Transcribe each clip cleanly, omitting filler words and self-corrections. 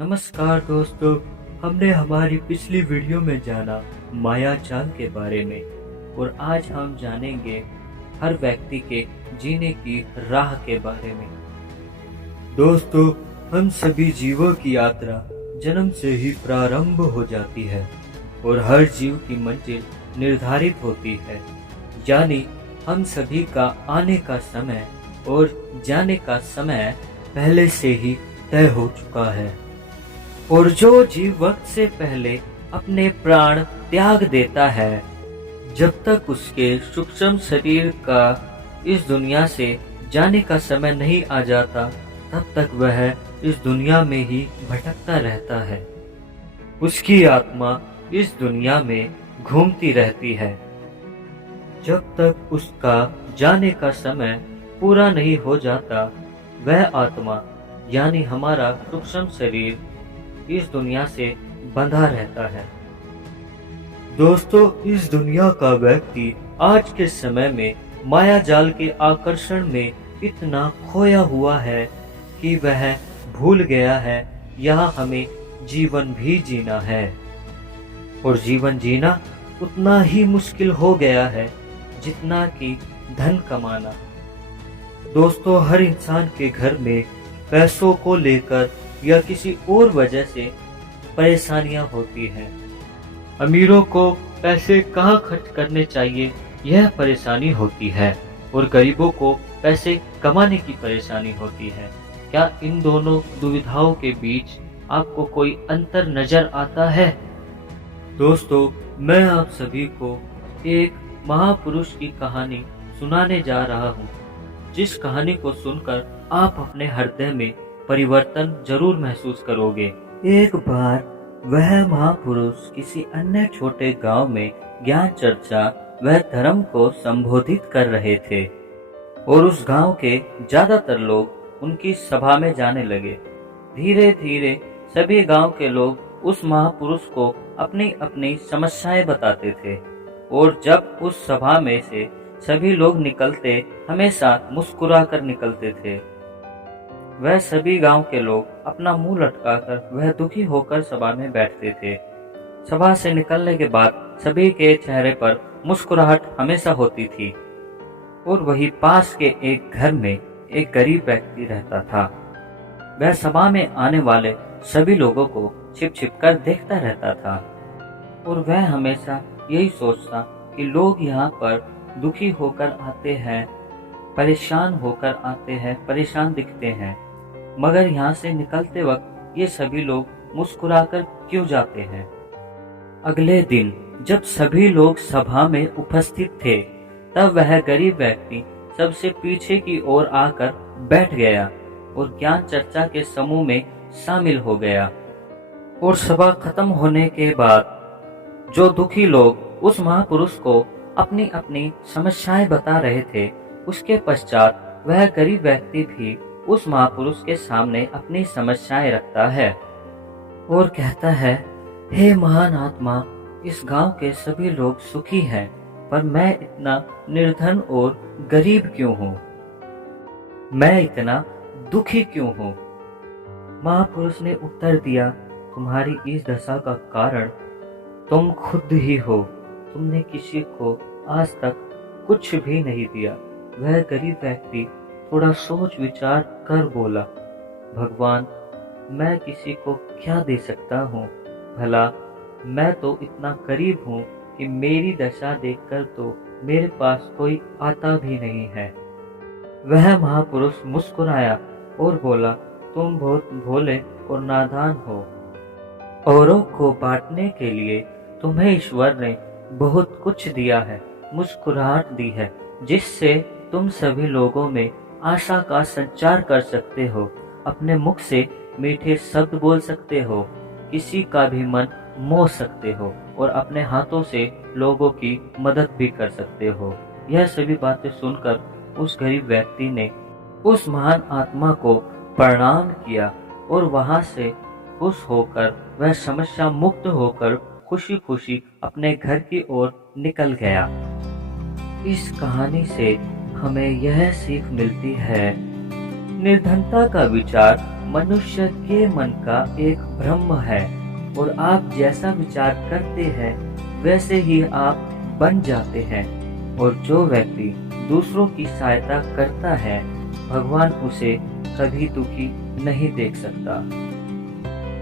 नमस्कार दोस्तों। हमने हमारी पिछली वीडियो में जाना माया जाल के बारे में और आज हम जानेंगे हर व्यक्ति के जीने की राह के बारे में। दोस्तों, हम सभी जीवों की यात्रा जन्म से ही प्रारंभ हो जाती है और हर जीव की मंजिल निर्धारित होती है, यानी हम सभी का आने का समय और जाने का समय पहले से ही तय हो चुका है। और जो जीव वक्त से पहले अपने प्राण त्याग देता है, जब तक उसके सूक्ष्म शरीर का इस दुनिया से जाने का समय नहीं आ जाता, तब तक वह इस दुनिया में ही भटकता रहता है। उसकी आत्मा इस दुनिया में घूमती रहती है जब तक उसका जाने का समय पूरा नहीं हो जाता। वह आत्मा यानी हमारा सूक्ष्म शरीर इस दुनिया से बंधा रहता है। दोस्तों, इस दुनिया का व्यक्ति आज के समय में माया जाल के आकर्षण में इतना खोया हुआ है कि वह भूल गया है यहाँ हमें जीवन भी जीना है, और जीवन जीना उतना ही मुश्किल हो गया है जितना कि धन कमाना। दोस्तों, हर इंसान के घर में पैसों को लेकर या किसी और वजह से परेशानियां होती हैं। अमीरों को पैसे कहाँ खर्च करने चाहिए यह परेशानी होती है, और गरीबों को पैसे कमाने की परेशानी होती है। क्या इन दोनों दुविधाओं के बीच आपको कोई अंतर नजर आता है? दोस्तों, मैं आप सभी को एक महापुरुष की कहानी सुनाने जा रहा हूँ, जिस कहानी को सुनकर आप अपने हृदय में परिवर्तन जरूर महसूस करोगे। एक बार वह महापुरुष किसी अन्य छोटे गांव में ज्ञान चर्चा व धर्म को संबोधित कर रहे थे, और उस गांव के ज्यादातर लोग उनकी सभा में जाने लगे। धीरे धीरे सभी गांव के लोग उस महापुरुष को अपनी अपनी समस्याएं बताते थे, और जब उस सभा में से सभी लोग निकलते, हमेशा मुस्कुराकर निकलते थे। वह सभी गांव के लोग अपना मुंह लटकाकर वह दुखी होकर सभा में बैठते थे। सभा से निकलने के बाद सभी के चेहरे पर मुस्कुराहट हमेशा होती थी। और वही पास के एक घर में एक गरीब व्यक्ति रहता था। वह सभा में आने वाले सभी लोगों को छिप छिप कर देखता रहता था, और वह हमेशा यही सोचता कि लोग यहाँ पर दुखी होकर आते हैं, परेशान होकर आते हैं, परेशान दिखते हैं, मगर यहाँ से निकलते वक्त ये सभी लोग मुस्कुराकर क्यों जाते हैं। अगले दिन जब सभी लोग सभा में उपस्थित थे, तब वह गरीब व्यक्ति सबसे पीछे की ओर आकर बैठ गया और ज्ञान चर्चा के समूह में शामिल हो गया। और सभा खत्म होने के बाद जो दुखी लोग उस महापुरुष को अपनी अपनी समस्याएं बता रहे थे, उसके पश्चात वह गरीब व्यक्ति भी उस महापुरुष के सामने अपनी समस्याएं रखता है और कहता है, हे महान आत्मा, इस गांव के सभी लोग सुखी हैं, पर मैं इतना निर्धन और गरीब क्यों हूँ? मैं इतना दुखी क्यों हूँ? महापुरुष ने उत्तर दिया, तुम्हारी इस दशा का कारण तुम खुद ही हो। तुमने किसी को आज तक कुछ भी नहीं दिया। वह गरीब व्यक्ति थोड़ा सोच विचार कर बोला, भगवान, मैं किसी को क्या दे सकता हूँ? भला मैं तो इतना गरीब हूँ कि मेरी दशा देखकर तो मेरे पास कोई आता भी नहीं है। वह महापुरुष मुस्कुराया और बोला, तुम बहुत भोले और नादान हो। औरों को बांटने के लिए तुम्हें ईश्वर ने बहुत कुछ दिया है, मुस्कुराहट दी है, जिससे तुम सभी लोगों में आशा का संचार कर सकते हो, अपने मुख से मीठे शब्द बोल सकते हो, किसी का भी मन मोह सकते हो, और अपने हाथों से लोगों की मदद भी कर सकते हो। यह सभी बातें सुनकर उस गरीब व्यक्ति ने उस महान आत्मा को प्रणाम किया, और वहां से खुश होकर वह समस्या मुक्त होकर खुशी खुशी अपने घर की ओर निकल गया। इस कहानी से हमें यह सीख मिलती है, निर्धनता का विचार मनुष्य के मन का एक भ्रम है और आप जैसा विचार करते हैं वैसे ही आप बन जाते हैं। और जो व्यक्ति दूसरों की सहायता करता है भगवान उसे कभी दुखी नहीं देख सकता।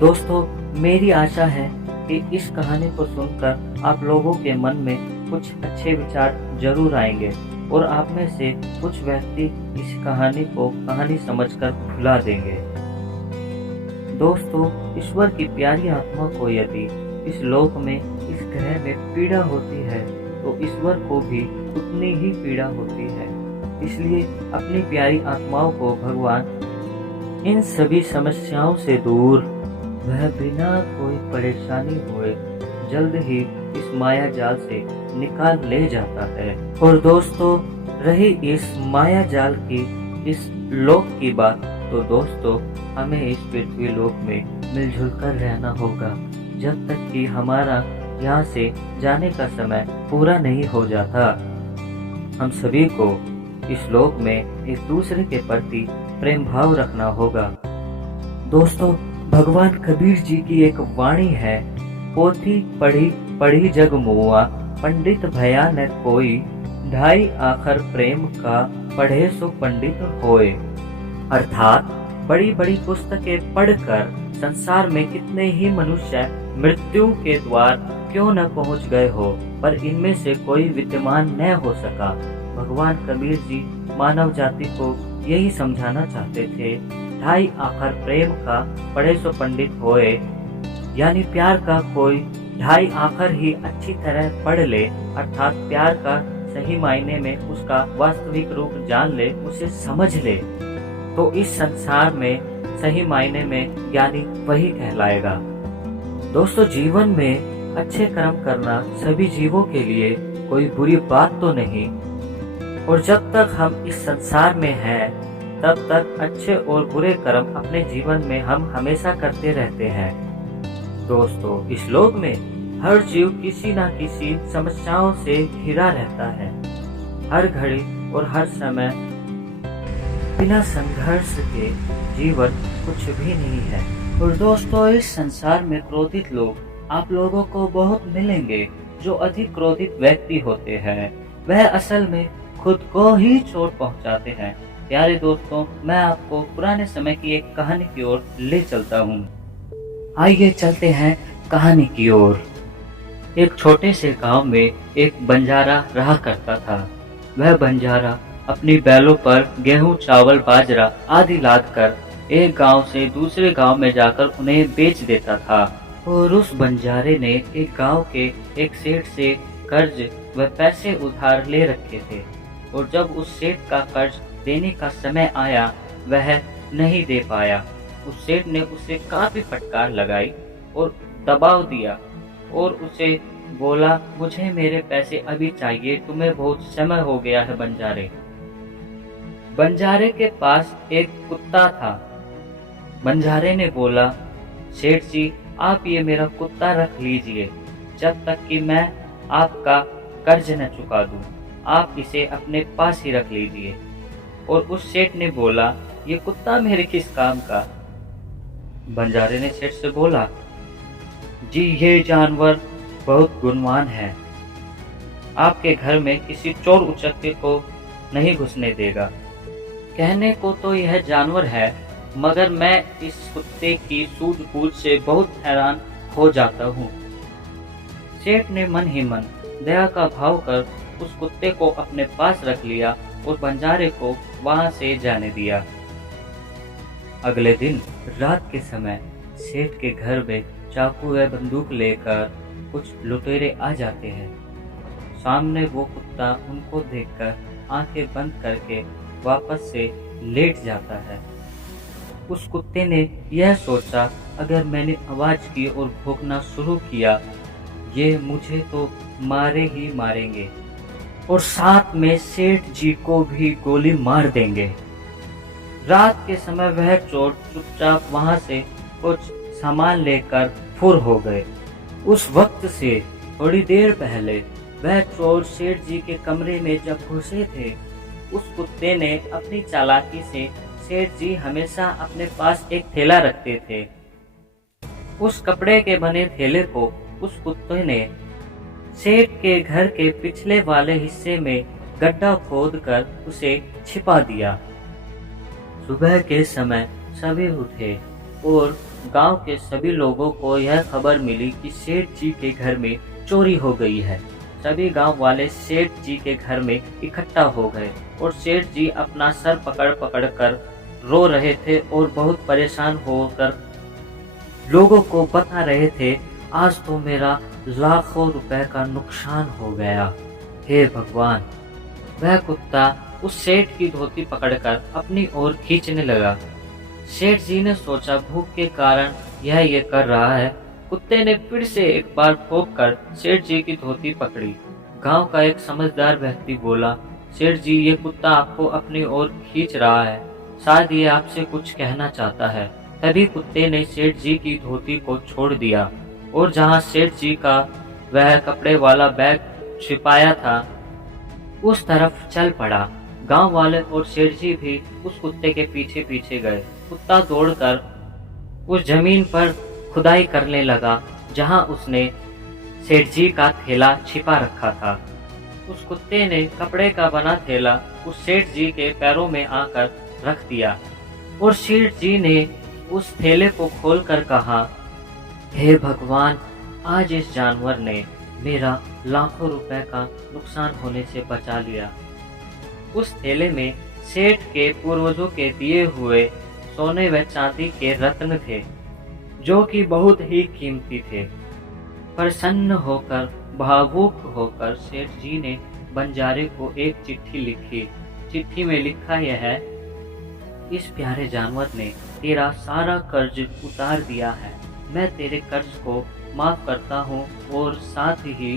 दोस्तों, मेरी आशा है कि इस कहानी को सुनकर आप लोगों के मन में कुछ अच्छे विचार जरूर आएंगे और आप में से कुछ व्यक्ति इस कहानी को कहानी समझकर भुला देंगे। दोस्तों, ईश्वर की प्यारी आत्मा को यदि इस लोक में, इस ग्रह में पीड़ा होती है तो ईश्वर को भी उतनी ही पीड़ा होती है। इसलिए अपनी प्यारी आत्माओं को भगवान इन सभी समस्याओं से दूर, वह बिना कोई परेशानी हुए जल्द ही इस माया जाल से निकाल ले जाता है। और दोस्तों, रही इस माया जाल की, इस लोक की बात, तो दोस्तों हमें इस पृथ्वी लोक में मिलजुल कर रहना होगा जब तक कि हमारा यहाँ से जाने का समय पूरा नहीं हो जाता। हम सभी को इस लोक में एक दूसरे के प्रति प्रेम भाव रखना होगा। दोस्तों, भगवान कबीर जी की एक वाणी है, पोथी पढ़ी पढ़ी जग मुआ, पंडित भया न कोई, ढाई आखर प्रेम का, पढ़े सो पंडित होए। अर्थात बड़ी बड़ी पुस्तकें पढ़कर संसार में कितने ही मनुष्य मृत्यु के द्वार क्यों न पहुंच गए हो, पर इनमें से कोई विद्यमान न हो सका। भगवान कबीर जी मानव जाति को यही समझाना चाहते थे। ढाई आखर प्रेम का, पढ़े सो पंडित होए, यानी प्यार का कोई ढाई आखर ही अच्छी तरह पढ़ ले, अर्थात प्यार का सही मायने में उसका वास्तविक रूप जान ले, उसे समझ ले, तो इस संसार में सही मायने में ज्ञानी वही कहलाएगा। दोस्तों, जीवन में अच्छे कर्म करना सभी जीवों के लिए कोई बुरी बात तो नहीं, और जब तक हम इस संसार में हैं तब तक अच्छे और बुरे कर्म अपने जीवन में हम हमेशा करते रहते हैं। दोस्तों, इस लोक में हर जीव किसी न किसी समस्याओं से घिरा रहता है। हर घड़ी और हर समय बिना संघर्ष के जीवन कुछ भी नहीं है। और दोस्तों, इस संसार में क्रोधित लोग आप लोगों को बहुत मिलेंगे। जो अधिक क्रोधित व्यक्ति होते हैं वह असल में खुद को ही चोट पहुंचाते हैं। प्यारे दोस्तों, मैं आपको पुराने समय की एक कहानी की ओर ले चलता हूँ। आइए चलते हैं कहानी की ओर। एक छोटे से गांव में एक बंजारा रहा करता था। वह बंजारा अपनी बैलों पर गेहूं, चावल, बाजरा आदि लाद कर एक गांव से दूसरे गांव में जाकर उन्हें बेच देता था। और उस बंजारे ने एक गांव के एक सेठ से कर्ज व पैसे उधार ले रखे थे, और जब उस सेठ का कर्ज देने का समय आया वह नहीं दे पाया। उस सेठ ने उसे काफी फटकार लगाई और दबाव दिया और उसे बोला, मुझे मेरे पैसे अभी चाहिए, तुम्हें बहुत समय हो गया है। बंजारे के पास एक कुत्ता था। बंजारे ने बोला, सेठ जी, आप ये मेरा कुत्ता रख लीजिए जब तक कि मैं आपका कर्ज न चुका दूं। आप इसे अपने पास ही रख लीजिए। और उस सेठ ने बोला, ये कुत्ता मेरे किस काम का? बंजारे ने सेठ से बोला, जी ये जानवर बहुत गुणवान है, आपके घर में किसी चोर उचक्के को नहीं घुसने देगा। कहने को तो यह जानवर है, मगर मैं इस कुत्ते की सूझबूझ से बहुत हैरान हो जाता हूँ। सेठ ने मन ही मन दया का भाव कर उस कुत्ते को अपने पास रख लिया और बंजारे को वहां से जाने दिया। अगले दिन रात के समय सेठ के घर में चाकू व बंदूक लेकर कुछ लुटेरे आ जाते हैं। सामने वो कुत्ता उनको देखकर आंखें बंद करके वापस से लेट जाता है। उस कुत्ते ने यह सोचा, अगर मैंने आवाज की और भौंकना शुरू किया, ये मुझे तो मारे ही मारेंगे और साथ में सेठ जी को भी गोली मार देंगे। रात के समय वह चोर चुपचाप वहां से कुछ सामान लेकर फुर हो गए। उस वक्त से थोड़ी देर पहले वह चोर सेठ जी के कमरे में जब घुसे थे, उस कुत्ते ने अपनी चालाकी से सेठ जी हमेशा अपने पास एक थैला रखते थे। उस कपड़े के बने थैले को उस कुत्ते ने सेठ के घर के पिछले वाले हिस्से में गड्ढा खोदकर उसे छिपा दिया। सुबह के समय सभी उठे और गांव के सभी लोगों को यह खबर मिली कि सेठ जी के घर में चोरी हो गई है। सभी गांव वाले सेठ जी के घर में इकट्ठा हो गए और सेठ जी अपना सर पकड़ पकड़ कर रो रहे थे और बहुत परेशान होकर लोगों को बता रहे थे, आज तो मेरा लाखों रुपए का नुकसान हो गया। हे भगवान! वह कुत्ता उस सेठ की धोती पकड़कर अपनी ओर खींचने लगा। सेठ जी ने सोचा भूख के कारण यह ये कर रहा है। कुत्ते ने फिर से एक बार भौंक कर सेठ जी की धोती पकड़ी। गांव का एक समझदार व्यक्ति बोला, सेठ जी, ये कुत्ता आपको अपनी ओर खींच रहा है, शायद ये आपसे कुछ कहना चाहता है। तभी कुत्ते ने सेठ जी की धोती को छोड़ दिया और जहां सेठ जी का वह कपड़े वाला बैग छिपाया था उस तरफ चल पड़ा। गांव वाले और सेठ जी भी उस कुत्ते के पीछे पीछे गए। कुत्ता दौड़कर उस जमीन पर खुदाई करने लगा जहां उसने सेठ जी का थैला छिपा रखा था। उस कुत्ते ने कपड़े का बना थैला उस सेठ जी के पैरों में आकर रख दिया और सेठ जी ने उस थैले को खोलकर कहा, हे भगवान! आज इस जानवर ने मेरा लाखों रुपए का नुकसान होने से बचा लिया। उस थैले में सेठ के पूर्वजों के दिए हुए सोने व चांदी के रत्न थे जो कि बहुत ही कीमती थे। प्रसन्न होकर भावुक होकर सेठ जी ने बंजारे को एक चिट्ठी लिखी। चिट्ठी में लिखा यह है, इस प्यारे जानवर ने तेरा सारा कर्ज उतार दिया है। मैं तेरे कर्ज को माफ करता हूँ और साथ ही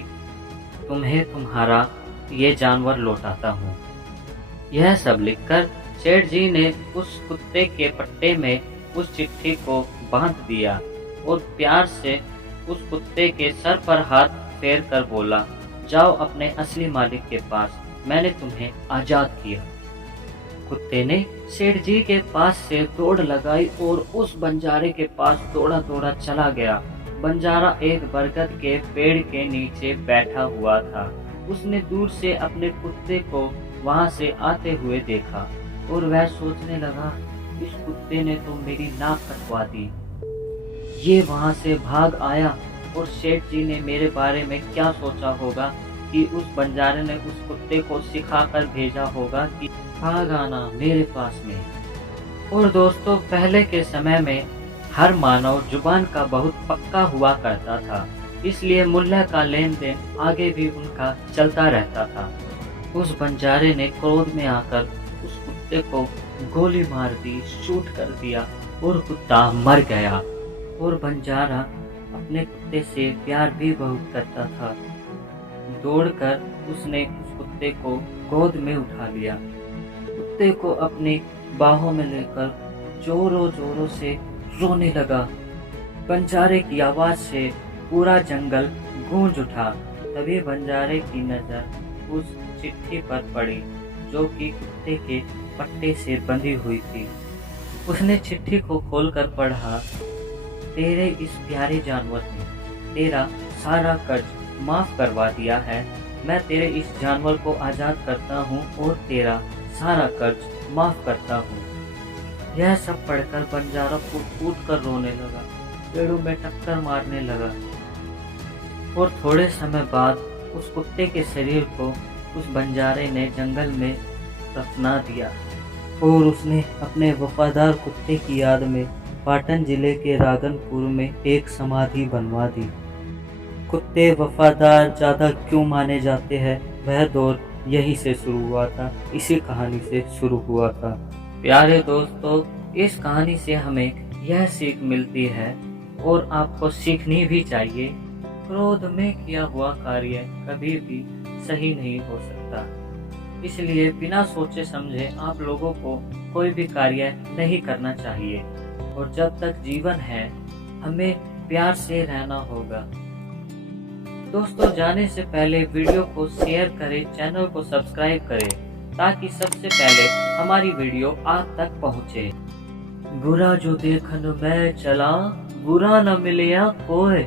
तुम्हें तुम्हारा ये जानवर लौटाता हूँ। यह सब लिखकर सेठ जी ने उस कुत्ते के पट्टे में उस चिट्ठी को बांध दिया और प्यार से उस कुत्ते के सर पर हाथ फेर कर बोला, जाओ अपने असली मालिक के पास, मैंने तुम्हें आजाद किया। कुत्ते ने सेठ जी के पास से दौड़ लगाई और उस बंजारे के पास दौड़ा दौड़ा चला गया। बंजारा एक बरगद के पेड़ के नीचे बैठा हुआ था। उसने दूर से अपने कुत्ते को वहां से आते हुए देखा और वह सोचने लगा, इस कुत्ते ने तो मेरी नाक कटवा दी। ये वहां से भाग आया और सेठ जी ने मेरे बारे में क्या सोचा होगा कि उस बंजारे ने उस कुत्ते को सिखाकर भेजा होगा कि भाग आना मेरे पास में। और दोस्तों, पहले के समय में हर मानव जुबान का बहुत पक्का हुआ करता था, इसलिए मूल्य का लेन देन आगे भी उनका चलता रहता था। उस बंजारे ने क्रोध में आकर उस कुत्ते को गोली मार दी, शूट कर दिया और कुत्ता मर गया। और बंजारा अपने कुत्ते से प्यार भी बहुत करता था। दौड़कर उसने उस कुत्ते को गोद में उठा लिया। कुत्ते को अपनी बाहों में लेकर जोरों जोरों से रोने लगा। बंजारे की आवाज से पूरा जंगल गूंज उठा। तभी बंजारे की नजर उस चिट्ठी पर पड़ी जो कि कुत्ते के पट्टे से बंधी हुई थी। उसने चिट्ठी को खोलकर पढ़ा, तेरे इस प्यारे जानवर ने तेरा सारा कर्ज माफ करवा दिया है। मैं तेरे इस जानवर को आजाद करता हूँ और तेरा सारा कर्ज माफ करता हूँ। यह सब पढ़कर बंजारा कूद कर रोने लगा, पेड़ों में टक्कर मारने लगा और थोड़े समय बाद उस कुत्ते के शरीर को उस बंजारे ने जंगल में दफना दिया और उसने अपने वफादार कुत्ते की याद में पाटन जिले के रागनपुर में एक समाधि बनवा दी। कुत्ते वफादार ज़्यादा क्यों माने जाते हैं, वह दौर यहीं से शुरू हुआ था, इसी कहानी से शुरू हुआ था। प्यारे दोस्तों, इस कहानी से हमें यह सीख मिलती है और आपको सीखनी भी चाहिए, क्रोध में किया हुआ कार्य कभी भी सही नहीं हो सकता। इसलिए बिना सोचे समझे आप लोगों को कोई भी कार्य नहीं करना चाहिए और जब तक जीवन है हमें प्यार से रहना होगा। दोस्तों, जाने से पहले वीडियो को शेयर करें, चैनल को सब्सक्राइब करें ताकि सबसे पहले हमारी वीडियो आप तक पहुंचे। बुरा जो देखन मैं चला, बुरा न मिलया कोय,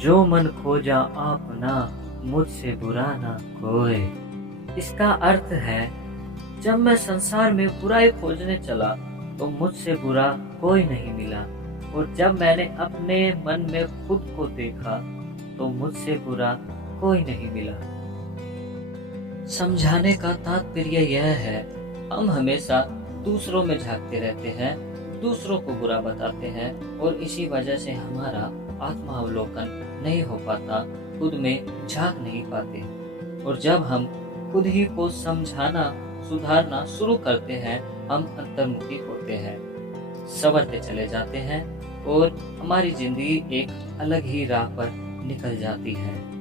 जो मन खोजा आपना, मुझसे बुरा ना कोय। इसका अर्थ है, जब मैं संसार में बुराई खोजने चला तो मुझसे बुरा कोई नहीं मिला, और जब मैंने अपने मन में खुद को देखा तो मुझसे बुरा कोई नहीं मिला। समझाने का तात्पर्य यह है, हम हमेशा दूसरों में झांकते रहते हैं, दूसरों को बुरा बताते हैं, और इसी वजह से हमारा आत्मावलोकन नहीं हो पाता, खुद में झांक नहीं पाते। और जब हम खुद ही को समझाना सुधारना शुरू करते हैं, हम अंतर्मुखी होते हैं, संवरते चले जाते हैं, और हमारी जिंदगी एक अलग ही राह पर निकल जाती है।